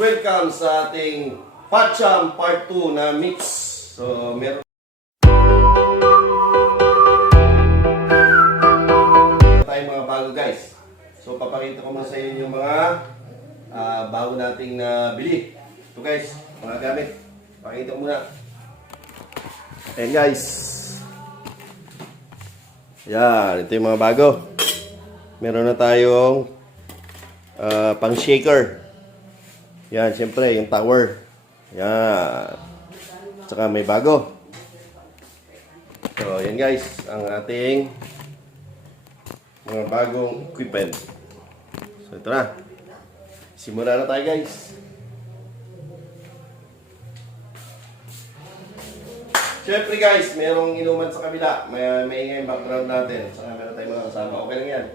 Welcome sa ating Pacham Part 2 na mix. So, meron tayong mga bago guys. So, papakita ko muna sa inyo yung mga bago nating nabili. Ito guys, mga gamit. Pakita ko muna. Ayan guys. Yan, ito yung mga bago. Meron na tayong pang shaker. Yan, siyempre, yung tower. Yan. Tsaka may bago. So, yan guys, ang ating mga bagong equipment. So, ito na. Simula na tayo guys. Siyempre guys, merong inuman sa kabila. May ingay background natin. Saka meron tayong mga kasama. Okay lang yan.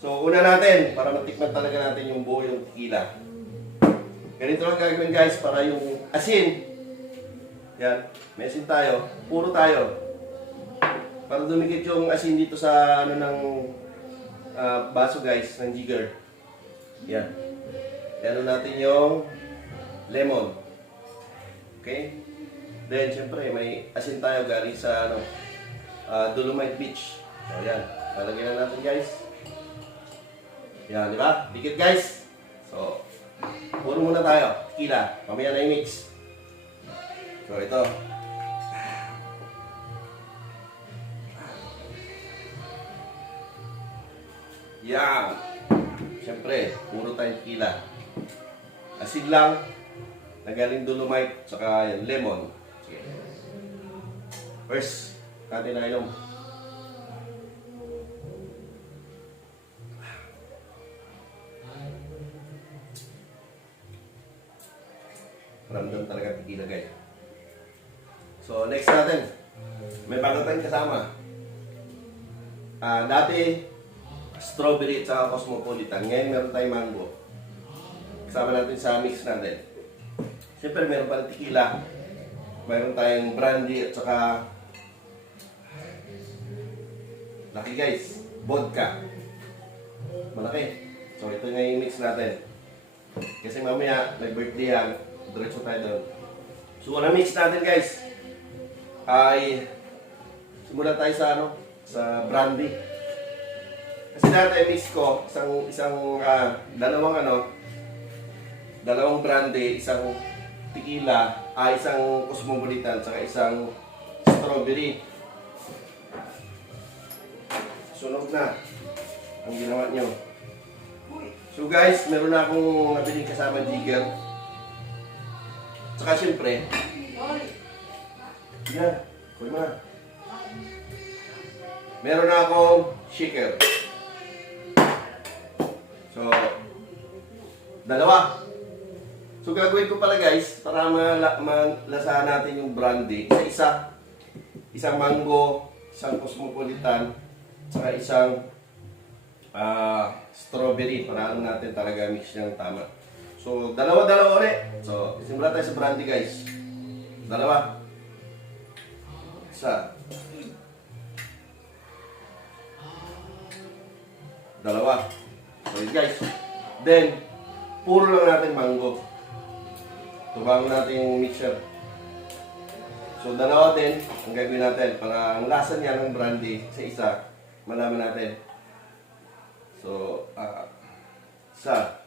So, una natin, para matikman talaga natin yung buo yung tequila. Ganito lang gagawin guys, para yung asin. Yan, may asin tayo. Puro tayo. Para dumikit yung asin dito sa ano ng baso guys, ng jigger. Yan. Ano natin yung lemon. Okay? Then, syempre, may asin tayo galing sa ano, Dolomite Beach. So, yan. Lalagyan na natin guys. Yan, di ba? Dikit guys. So, puro muna tayo. Tequila. Mamaya na i-mix. So, ito. Yan. Siyempre, puro tayong tequila. Asin lang. Nagaling Dolomite. Saka yan, lemon. Sige. First, natin na inom. Ramdam talaga tequila guys. So next natin, may bago tayong kasama. Dati strawberry at saka cosmopolitan. Ngayon meron tayong mango. Kasama natin sa mix natin. Siyempre meron pa tequila. Meron tayong brandy at saka laki guys, vodka. Malaki. So ito nga yung mix natin. Kasi mamaya may birthday yan. Diretso tayo doon. So, na mix natin guys ay simula tayo sa ano, sa brandy. Kasi dati mix ko dalawang brandy, isang tequila, isang cosmopolitan, saka isang strawberry. Sunog na ang ginawa nyo. So guys, meron na akong nabiling kasama jigger. Saka siyempre, yan, kunin mo na. Meron na akong shaker. So, dalawa. So, gagawin ko pala guys, para malasahan natin yung brandy. Isang mango, isang cosmopolitan, saka isang strawberry. Para natin talaga mix niyang tama. So, dalawa ulit. So, simula tayo sa brandy guys. Dalawa. Isa. Dalawa. So, yun guys. Then, puro lang natin mango. Tubangon natin yung mixer. So, dalawa din ang gagawin natin para ang lasa niya ng brandy sa isa, malaman natin. So, isa.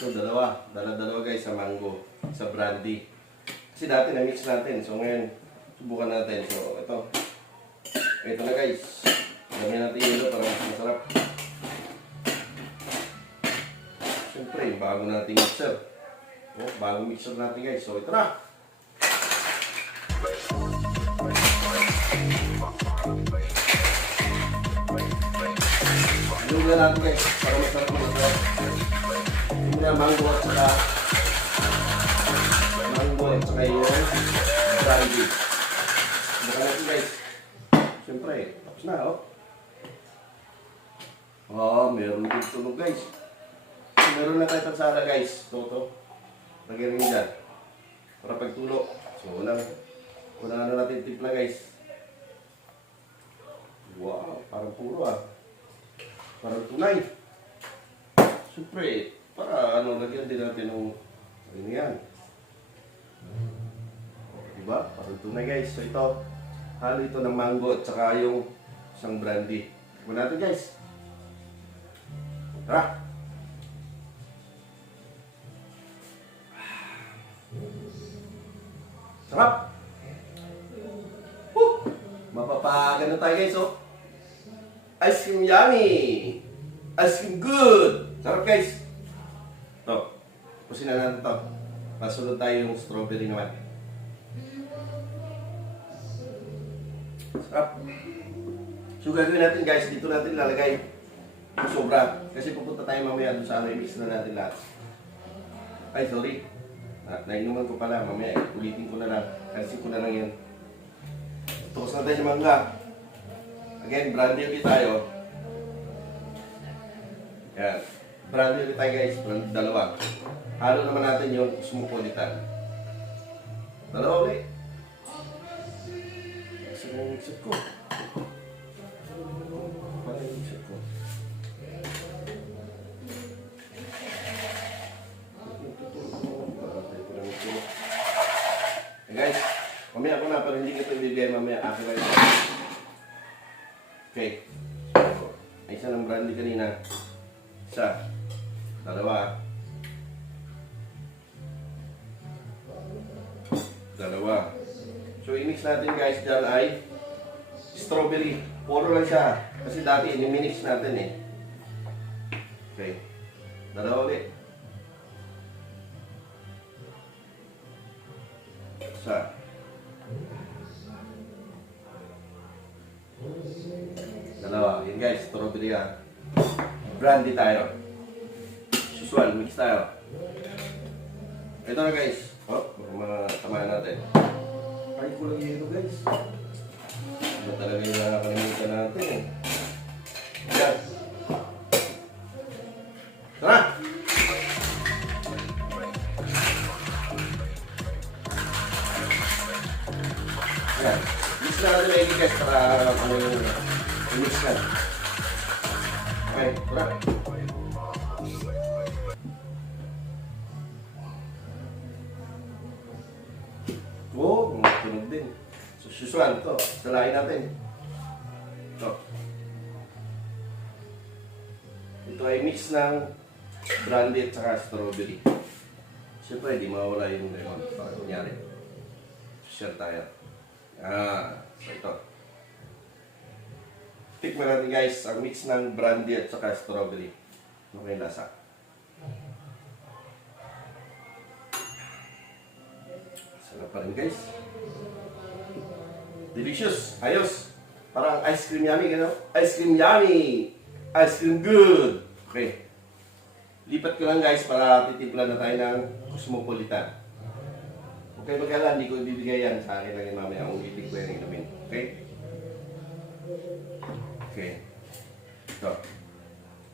So, dalawa guys sa mango, sa brandy. Kasi dati na-mix natin. So, ngayon, subukan natin. So, ito na guys. Dami natin yelo para mas masarap. Siyempre, bago natin mixer. Bagong mixer natin guys. So, ito na. Ilog na natin guys, para masarap masarap. Muna mango at saka yung brandy. Bukan natin guys. Siyempre, tapos na meron din tunog guys. Meron na tayo pansala guys. Toto. Lagyan rin dyan. Para pagtulo. So, unang natin timpla guys. Wow, parang puro Parang tunay. So Siyempre, para ano, lagyan din natin ng ano yan. Diba? Parang tunay guys. So ito, halo ito ng mango at saka yung isang brandy. Tignan natin guys. Tara! Sarap! Woo! Mapapagano tayo guys, oh. Ice cream yummy! Ice cream good! Sarap guys! Ito, pusin na natin ito. Pasunod tayo yung strawberry naman. Sarap! So gagawin natin guys, dito natin lalagay yung sobra. Kasi pupunta tayo mamaya doon sa ano, i-mix na natin lahat. Ay, sorry. Nainuman ko pala, mamaya ulitin ko na lang. Kalsin ko na lang yan. Tukos na tayo sa mangga. Again, brandy ulit tayo. Yan. Brandy ulit tayo guys. Brandy dalawa. Halo naman natin yung cosmopolitan. Dalawa ulit. Saan yung mixer ko? Parang yung mixer ko. Guys, mamaya ako na, pero hindi ko ito ibibigay mamaya. Akin lang ito. Okay. So, ay isa ng brandy kanina. Isa. Dalawa. Dalawa. So, i-mix natin guys dyan ay strawberry. Puro lang siya. Kasi dati ini-mix natin eh. Okay. Dalawa ulit. Isa. Dalawa. Yan guys, strawberry ah. Brandy tayo. Usual, mix tayo. Ito na guys. Oh, matamahan natin. Ay, kulang yelo guys. Ito talaga yung nakakalimutan natin eh. Yan. Tara! Yan. Mix na natin maigi guys para ano yung mix na. Okay, tara. Oo, tunog din. So, usual ito. Salain natin. Ito. Ito ay mix ng brandy at saka strawberry. Siyempre, di mawala yung lemon. Para kunyari. Share tayo. So ito. Tikman natin guys ang mix ng brandy at saka strawberry. Ano kayong lasa? Sarap pa rin guys. Delicious. Ayos. Parang ice cream yummy, gano'n? Ice cream yummy! Ice cream good! Okay. Lipat ko lang guys para titimplan na tayo ng cosmopolitan. Okay, magkala, hindi ko ibibigay yan. Sa akin lang yung mamaya. Ang ibig ko yan inumin. Okay? Okay. Ito.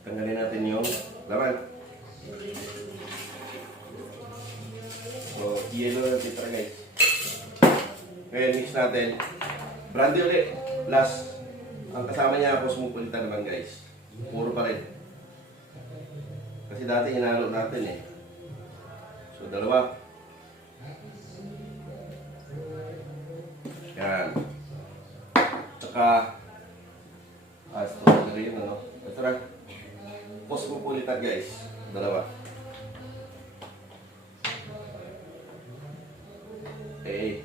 Tanggalin natin yung laman. So, yellow na titra guys. Okay, mix natin. Brandy ulit. Last. Ang kasama niya cosmopolitan naman guys. Puro pa rin. Kasi dati hinalo natin eh. So, dalawa. Yan. Tsaka strawberry yun, ano? Ito lang. Cosmopolitan guys. Dalawa. Okay.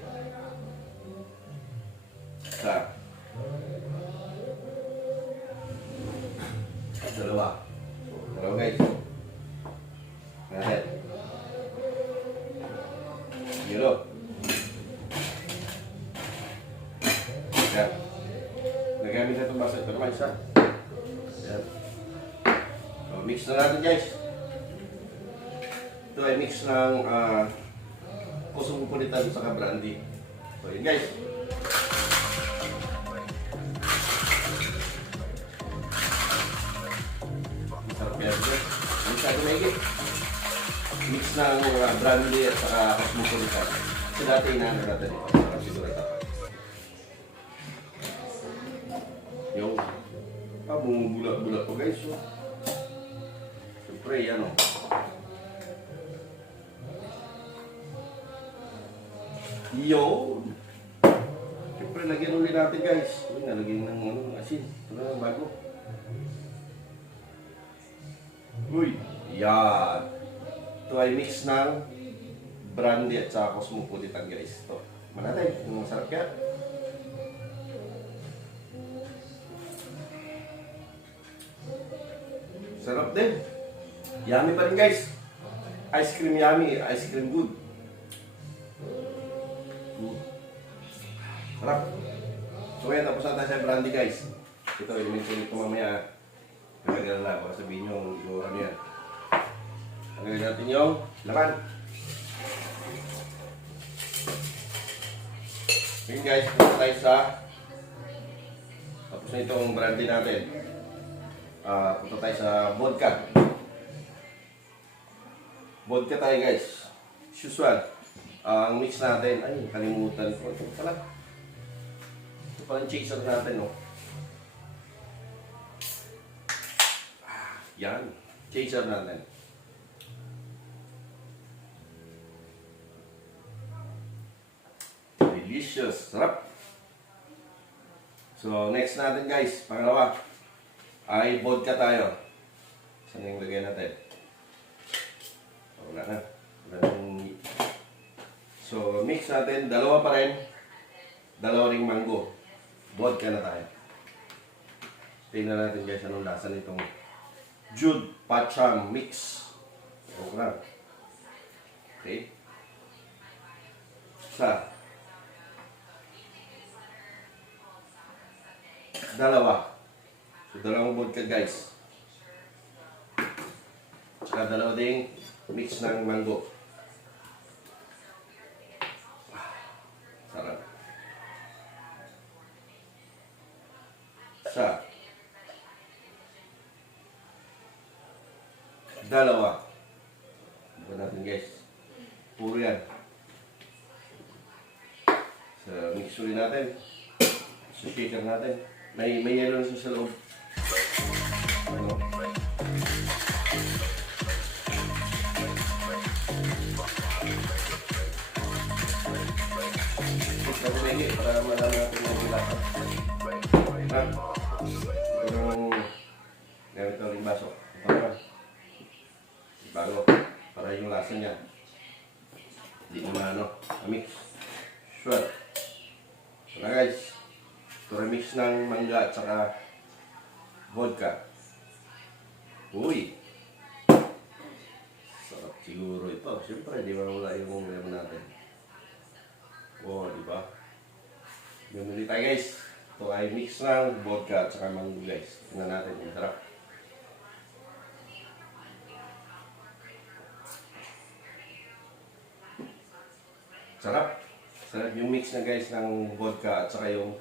Isa. Dalawa. Dalawa guys. Ngayon. Yellow. Yan. Nagamit na itong basa. Ito naman isa. Yan. So, mix na natin guys. Ito ay mix ng cosmopolitan sa brandy. So yun guys. Masarap yan guys. Mix natin maigit. Mix ng brandy at saka cosmopolitan. Kasi dati inaano natin ito. Siguro ito. Yung bumubula-bula po guys. So, Siyempre, yan o. Yun. Siyempre, lagyan ulit natin guys. Uy, nalagyan ng asin. Ito na lang bago. Uy, yan. Ito ay mix ng brandy at saka cosmopolitan guys. Ito, manatay. Masarap yan. Sarap din. Yummy pa rin guys. Ice cream yummy, ice cream good. Sarap. So yan, tapos na tayo sa brandy guys. Ito, i-mix ulit ito mamaya. Kagagala na, baka sabihin nyo, ano yan. Tagayin natin yung laman. Yun guys, punta tayo sa tapos na itong brandy natin. Punta tayo sa vodka. Vodka tayo guys. Usual. Ang mix natin, ay kalimutan ko. Ito pala. Ito pala yung chaser natin, no? Yan. Chaser natin. Delicious. Sarap. So, next natin guys, pangalawa, ay vodka tayo. Saan yung lagay natin? Wala na. So, mix natin. Dalawa pa rin. Dalawa ring mango. Vodka na tayo. Tingnan natin guys anong lasa nitong Jude Pacham Mix. Okay na. Okay. Isa. Dalawa. So, dalawang vodka guys. Saka dalawa ding mix ng mango. Sarap. Isa. Dalawa. Iba natin guys. Puro yan. So, mix ulit natin. So, shaker natin. May yellow na sa loob. Ano? Ito may para malaman natin yung lasa. Ha? Ito yung gamit ko rin baso. Ito na. Bago. Para yung lasa niya. Hindi naman mix. Sure. So na guys. Ito remix ng mangga at saka vodka. Uy! Sarap siguro ito. Siyempre, di ba wala yung meron natin. Oh, di ba? Bumili tayo guys. Ito ay mix ng vodka at saka mango guys. Tingnan natin kung sarap. Sarap. Sarap yung mix na guys ng vodka at saka yung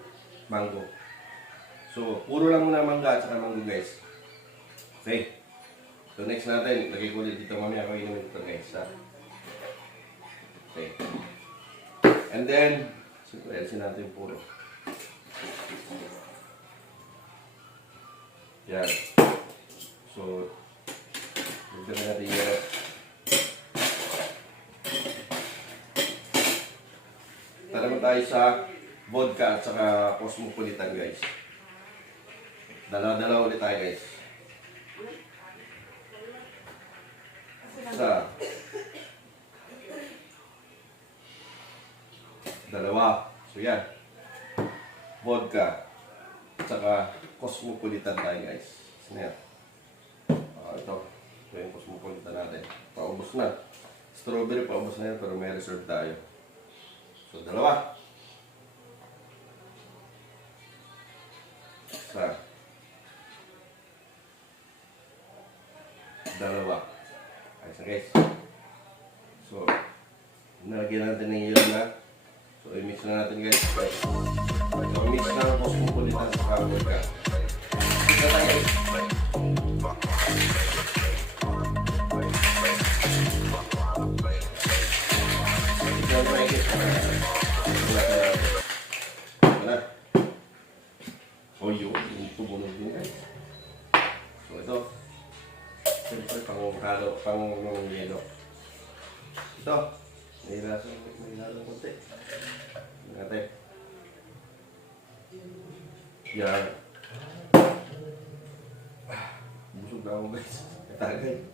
mango. So, puro lang muna mangga at saka mango guys. Okay. So, next natin. Lagay ko ulit dito mamaya kung inumin ito guys. Ha? Okay. And then, siyempre, alisin natin puro. Yan. So, lagyan natin yan. Tara mo tayo sa vodka at saka cosmopolitan guys. Dalawa-dalawa ulit tayo guys. Isa. Dalawa. So yan. Vodka at saka cosmopolitan tayo guys. Sino yan? Ito. Ito yung cosmopolitan natin. Paubos na. Strawberry paubos na yan pero may reserve tayo. So dalawa. Isa. Dalawa. Ayos na guys. So, nalagyan natin ng yelo na. So, i-mix na natin guys. So, mix na ang cosmopolitan sa vodka. Mix na tayo guys. Mix na tayo guys. So, yun. Yung tubunog din guys. So, ito. Siyempre, pang yelo. Ito, may lasang konti. Natin. Yan. Busog na ako guys. Katagay.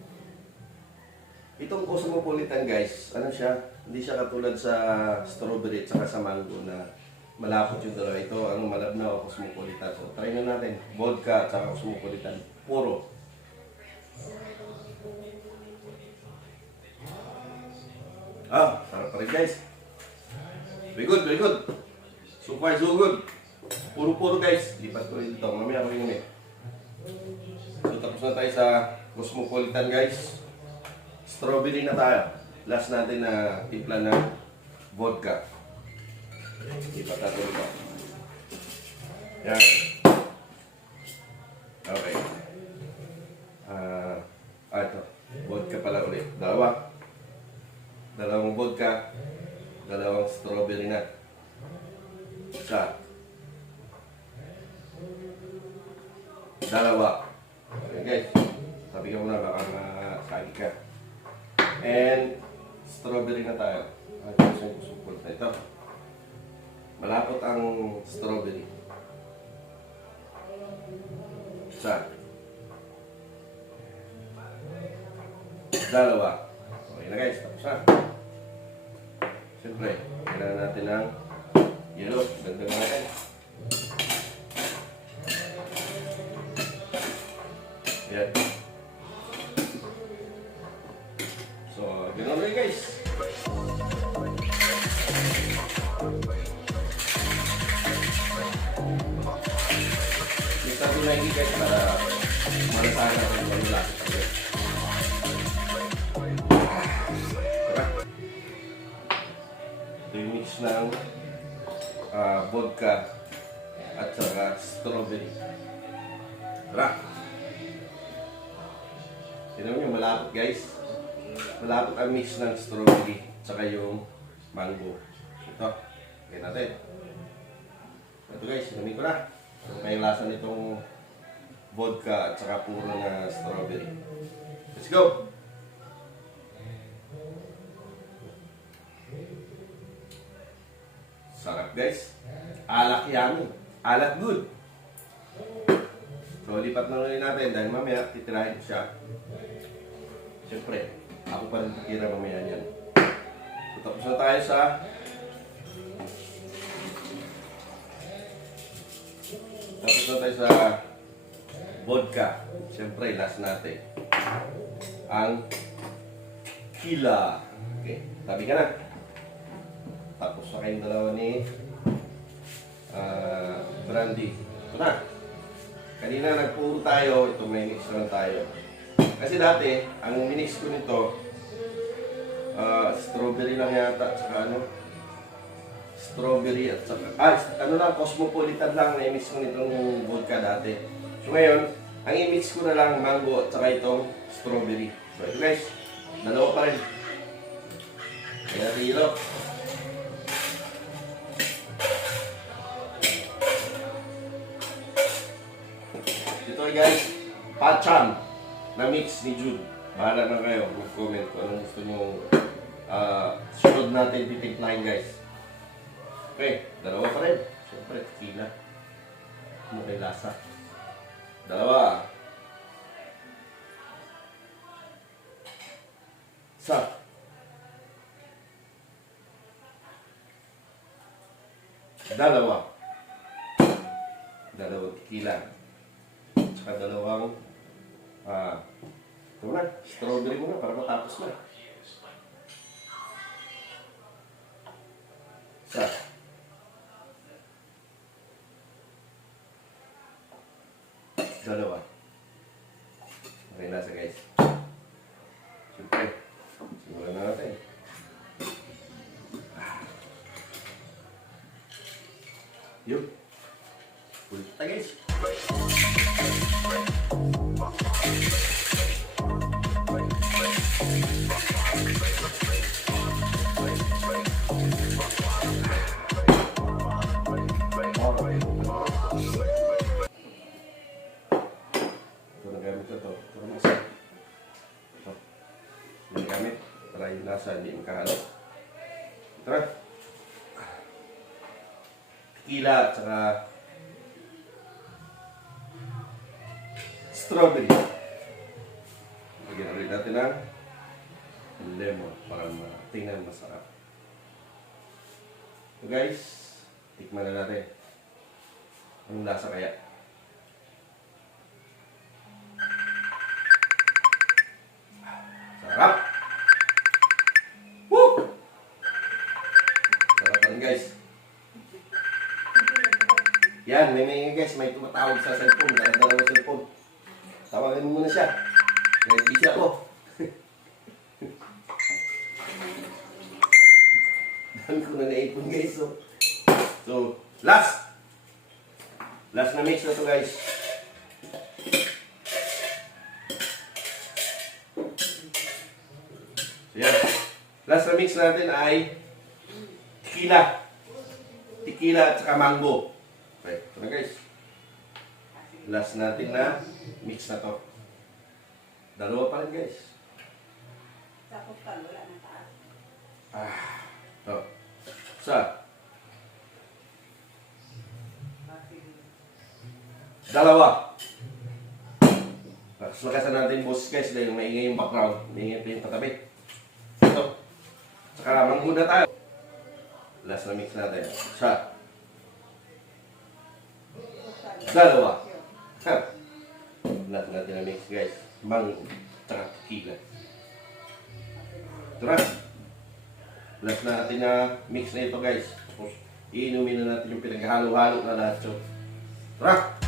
Itong Cosmopolitan guys, ano siya? Hindi siya katulad sa strawberry at saka sa mango na malapot yung dalawa. Ito ang malabnaw o Cosmopolitan. So try na natin. Vodka at saka Cosmopolitan. Puro. Sarap pa rin guys. Very good, very good. So far, so good. Puro-puro guys. Lipat ko rin dito. Mamaya ko rin namin. So tapos na tayo sa Cosmopolitan guys. Strawberry na tayo. Last natin na timpla ng vodka. Lipat natin ito. Yan. Okay. Ito. Vodka pala ulit. Dalawang vodka. Dalawang strawberry na. Isa. Dalawa. Okay guys. Sabi ka muna baka masagi ka. And strawberry na tayo. Ito. Malapot ang strawberry. Isa. Dalawa. Okay na guys. Tapos na. Siyempre, kailangan natin ng yellow. Dagdag natin. Yan. So, ganoon rin guys. Kita ko na hindi guys para malasahan natin yung manula. Ito yung mix ng vodka at saka strawberry. Tara! Tignan nyo, malapot guys. Malapot ang mix ng strawberry saka yung mango. Ito, okay natin. Ito guys, inamin ko na. So, may lasa nitong vodka at saka puro na strawberry. Let's go! Sarap guys. Alak yummy. Alak good. So, lipat na ulit natin dahil mamaya titirahin ko siya. Siyempre, ako pa rin titira mamaya niyan. So, tapos na tayo sa vodka. Siyempre, last natin. Ang tequila. Okay, tabi ka na. Tapos na kayong dalawa ni brandy. Ito na. Kanina nagpuro tayo. Ito may mix lang tayo. Kasi dati, ang minix ko nito, strawberry lang yata. Tsaka ano? Strawberry at saka, Cosmopolitan lang na i-mix ko nitong vodka dati. So ngayon, ang i-mix ko na lang mango at saka itong strawberry. So ito guys, dalawa pa rin. Kaya tilo. Ito guys, Pachan na mix ni Jude. Bahala na kayo, mag-comment kung anong gusto nyo sunod natin titimplahin guys. Okay, dalawa pa rin. Siyempre, tequila. Mukha lasa. Dalawa. Isa. Dalawa. Dalawang tequila. Tsaka dalawang ito na, strawberry muna para matapos na. Isa. Dalawa. Okay, nasa guys. Siyempre, simulan na natin. Yun. Ulit na guys. Ito nagamit ko ito. Ito naman isa. gamit para yung lasa hindi magkahalo. Tara. Tequila at saka strawberry. Lagyan ulit natin ng lemon para tingnan masarap. So guys, tikman na natin. Anong lasa kaya? Sarap! Woo! Sarap pa rin guys. Yan, may guys, may tumatawag sa cellphone. Dala-dala ng cellphone. Tawagan mo muna siya. Dahil busy ako. Dami ko na naipon guys. So, last na mix na to guys. So yan. Last na mix natin ay tequila. Tequila at saka mango. Okay, ito na guys. Last natin na mix na to. Dalawa pa rin guys. Tapos pa, wala na taas. Ito. Isa. Dalawa. Tapos lakasan natin boss guys dahil maingay yung background. Maingay pa yung patabi. Ito. Saka manggo na tayo. Last na mix natin. Isa. Dalawa. Ha. Last natin na mix guys. Mango. Saka tequila. Tara. Last na natin na mix na ito guys. Tapos iinumin na natin yung pinaghalo-halo na lahat. So, tara.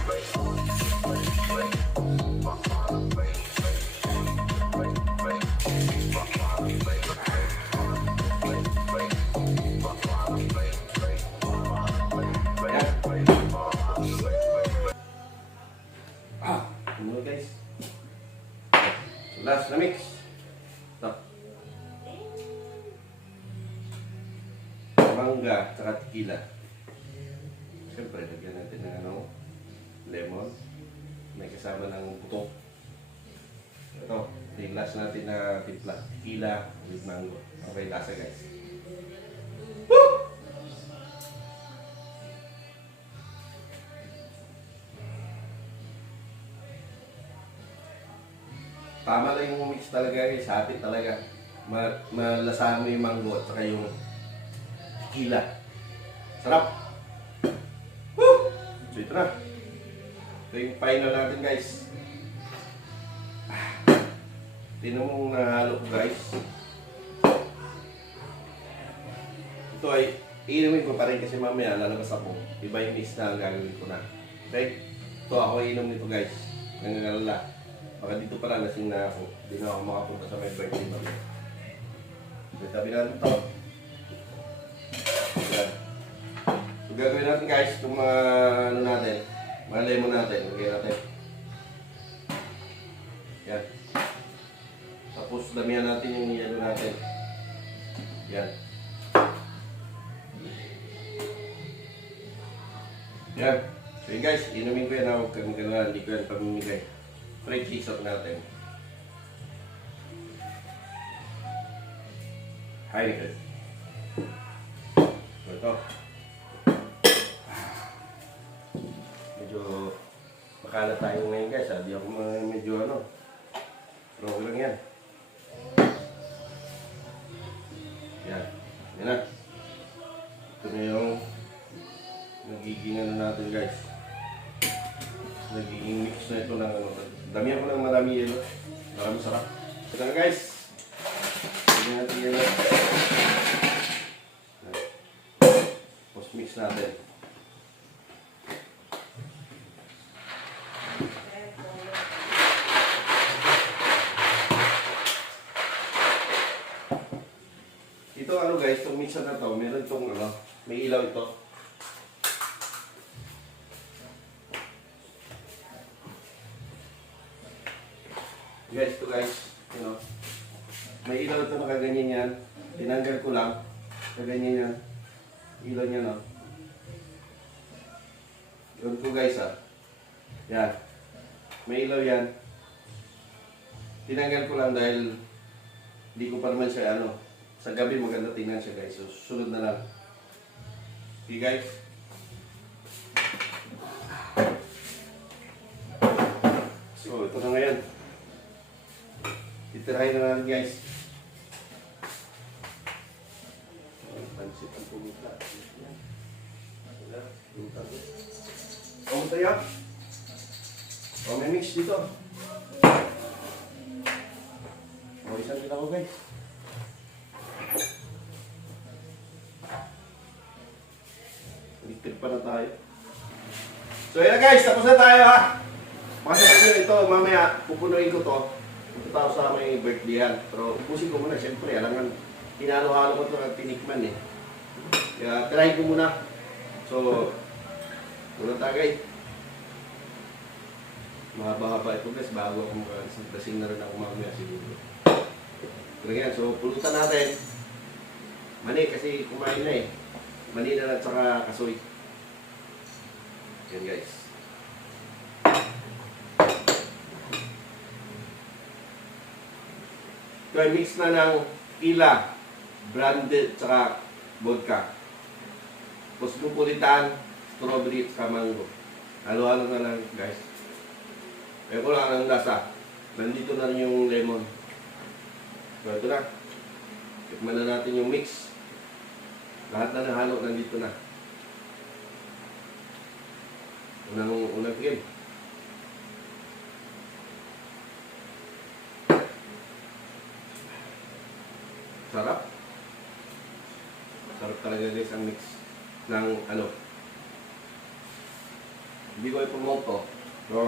Ano guys? So, last na mix. Ito. Mangga at tequila. Siyempre, lagyan natin ng lemon. May kasama ng putok. Ito, yung last natin na timpla. Tequila with mango. Okay, lasa guys. Woo! Tama lang yung mix talaga guys. Hati talaga. Malasahan mo yung mango at saka yung tequila. Sarap! Woo! So ito na. Ito yung final natin guys. Tingnan mo nahalo guys. Ito ay iinumin ko pa rin kasi mamaya lalabas ako. Iba yung mix na gagawin ko na. Okay? Ito ako iinom nito guys. Nangangalala. Baka dito pala lasing na ako. Hindi na ako makapunta sa my birthday mamaya. So tabi natin ito. Yan. So gagawin natin guys itong mga ano natin. Mga lemon natin. Lagyan natin. Yan. Tapos damihan natin yung ano natin. Yan. Yan. So yun guys, inumin ko yan. Huwag kang magalaman. Hindi ko yan pamimigay. French cheese natin. Heineken. So ito. Medyo makalat tayo ngayon guys. Di ako medyo ano. Pero okay lang yan. Yan. Yan na. Ito na yung nagiging ano natin guys. Nagiging mix na ito ng ano. Damihan ko ng marami yelo. Marami sarap. Ito na guys. Hindi natin yelo. Post mix natin. Ito ano guys, itong mixer na to, meron itong ano, may ilaw ito. Guys, ito guys, you know, may ilaw ito nakaganyan yan. Tinanggal ko lang, kaganyan yan. Ilaw niya no. Yun ko guys Yan. May ilaw yan. Tinanggal ko lang dahil Hindi ko pa naman siya ano. Sa gabi maganda tingnan siya guys. So susunod na lang. Okay guys. So ito na ngayon. Titirahin na natin guys. Pansit ang pumuta. Oh, tayo. Oh, may mix dito. Oh, isang kita ko guys. Ligpit pa na tayo. So yun na guys, tapos na tayo ha. Makasama nyo ito, mamaya pupunuin ko to. Ito tao sa may birthday-han. Pero ubusin ko muna, syempre, alangan hinalo-halo ko ito ng tinikman eh. Kaya try ko muna. So, muna tayo guys. Mahaba-haba ito guys, bago ako magkasing na rin ako mamaya siguro. Pero yan, so pulutan natin. Mani kasi kumain na eh. Mani na at saka kasoy. Yan guys. So, mix na ng ila, branded, saka vodka. Cosmopolitan, strawberry, at saka mango. Halo-halo na lang guys. Kaya ko lang ang lasa. Nandito na rin yung lemon. So ito na. Tikman na natin yung mix. Lahat na nahalo nandito na. Unang tigil. Sarap. Sarap talaga guys ang mix ng ano. Hindi ko i-promote to. So,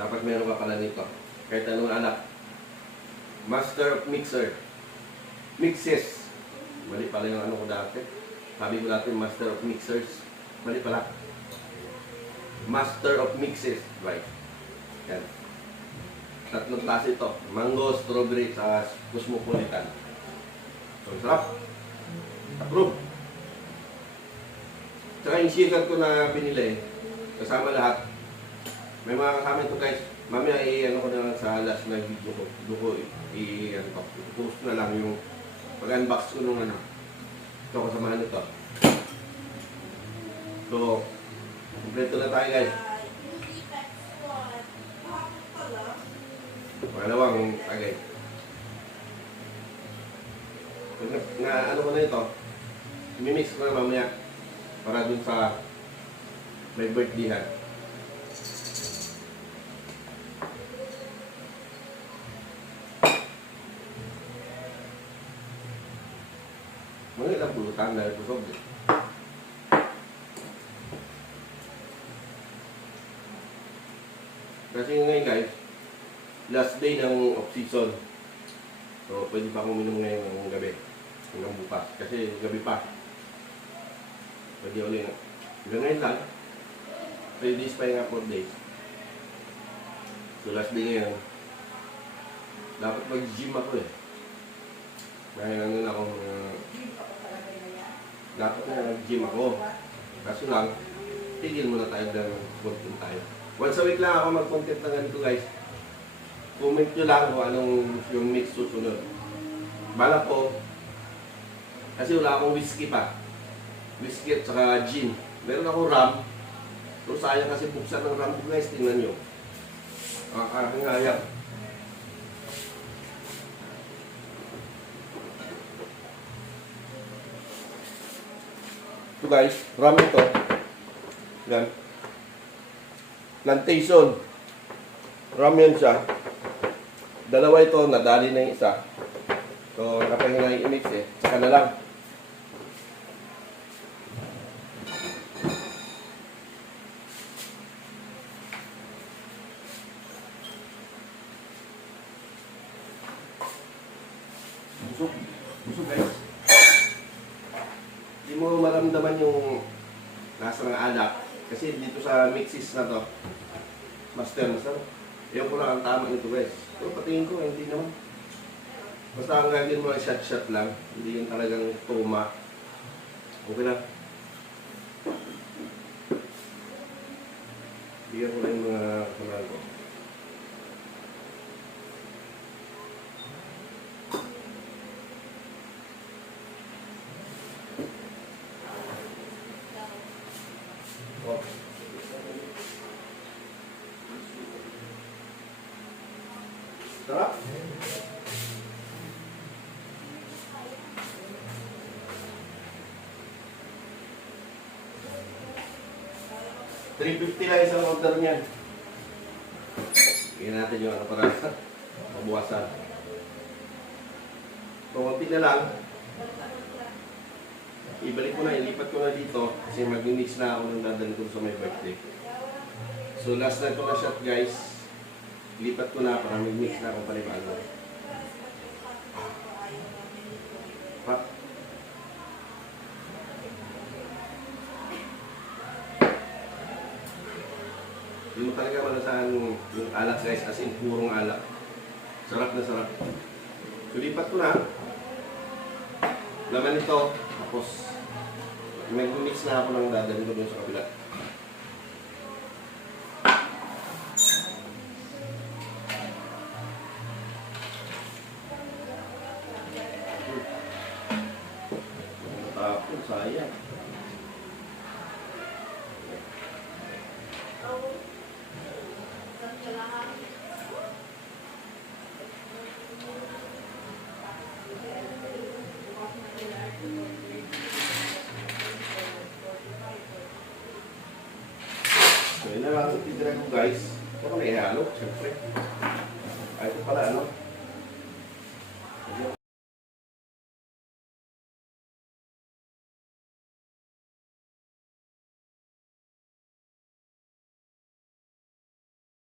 dapat meron ka pala nito. Kahit anong anak. Master of Mixer. Mixes. Mali pala yung ano ko dati. Sabi ko dati Master of Mixers. Mali pala. Master of Mixes. Right. Yan. Tatlong klase ito. Mango, strawberry, sa cosmopolitan. So, sarap. Approve. Tsaka yung shaker ko na binili, kasama lahat. May mga kasama ito guys. Mamaya i-ano ko na lang sa last na video ko. Doon ko i-ano ko. I-post na lang yung pag-unbox ko nung ano. Ito kasamahan ito. So, kompleto na tayo guys. Pangalawang tagay. Na ano ko na ito, mimix ko na mamaya para dun sa may birthday-han. Mga ilang pulutan dahil busog eh. Kasi ngayon guys, last day ng off-season. So, pwede pa akong uminom ngayong gabi. Hanggang bukas. Kasi gabi pa. Pwede ulit. Hanggang ngayon lang. 3 days pa yung 4 days. So, last day ngayon. Dapat mag-gym ako eh. Ngayon ano na akong dapat na nag-gym ako. Kaso lang, tigil muna tayo ng content tayo. Once a week lang ako mag-content na ganito guys. Comment nyo lang kung anong yung mix susunod. Balak ko, kasi wala akong whiskey pa. Whiskey at saka gin. Meron akong rum. So sayang kasi buksan ng rum ko guys, tingnan nyo. Nakakangayang. Ito guys, rum ito. Yan. Plantation. Rum yan siya. Dalawa ito, nadali na yung isa. So, nakapahinga yung i-mix eh. Saka na lang. Busog. Busog guys. Hindi mo maramdaman yung lasa ng alak. Kasi dito sa mixes na to, master. Ewan ko lang ang tama nito guys. So, patingin ko, hindi naman. Basta ang gagawin mo lang shot-shot lang. Hindi yung talagang tuma. Okay lang. Bigyan ko lang yung mga kanal ko. Sarap. $350 lang isang order niyan. Bigyan natin yung ano para mabuwasan. So, konti na lang. Ibalik ko na, ilipat ko na dito kasi mag-mix na ako ng dadalhin ko sa may birthday. So, last na ito na shot guys. Ilipat ko na para mag-mix na ako panibago. Pa. Hindi mo talaga malasahan yung alak guys, as in purong alak. Sarap na sarap. So, lipat ko na. Laman ito, tapos mag-mix na ako ng dadalhin ko dun sa kabila. Tapos, sayang. So, yun na lang ang titira ko guys. Ito ko na ihalo, siyempre. Ay, ito pala ano. Ayan.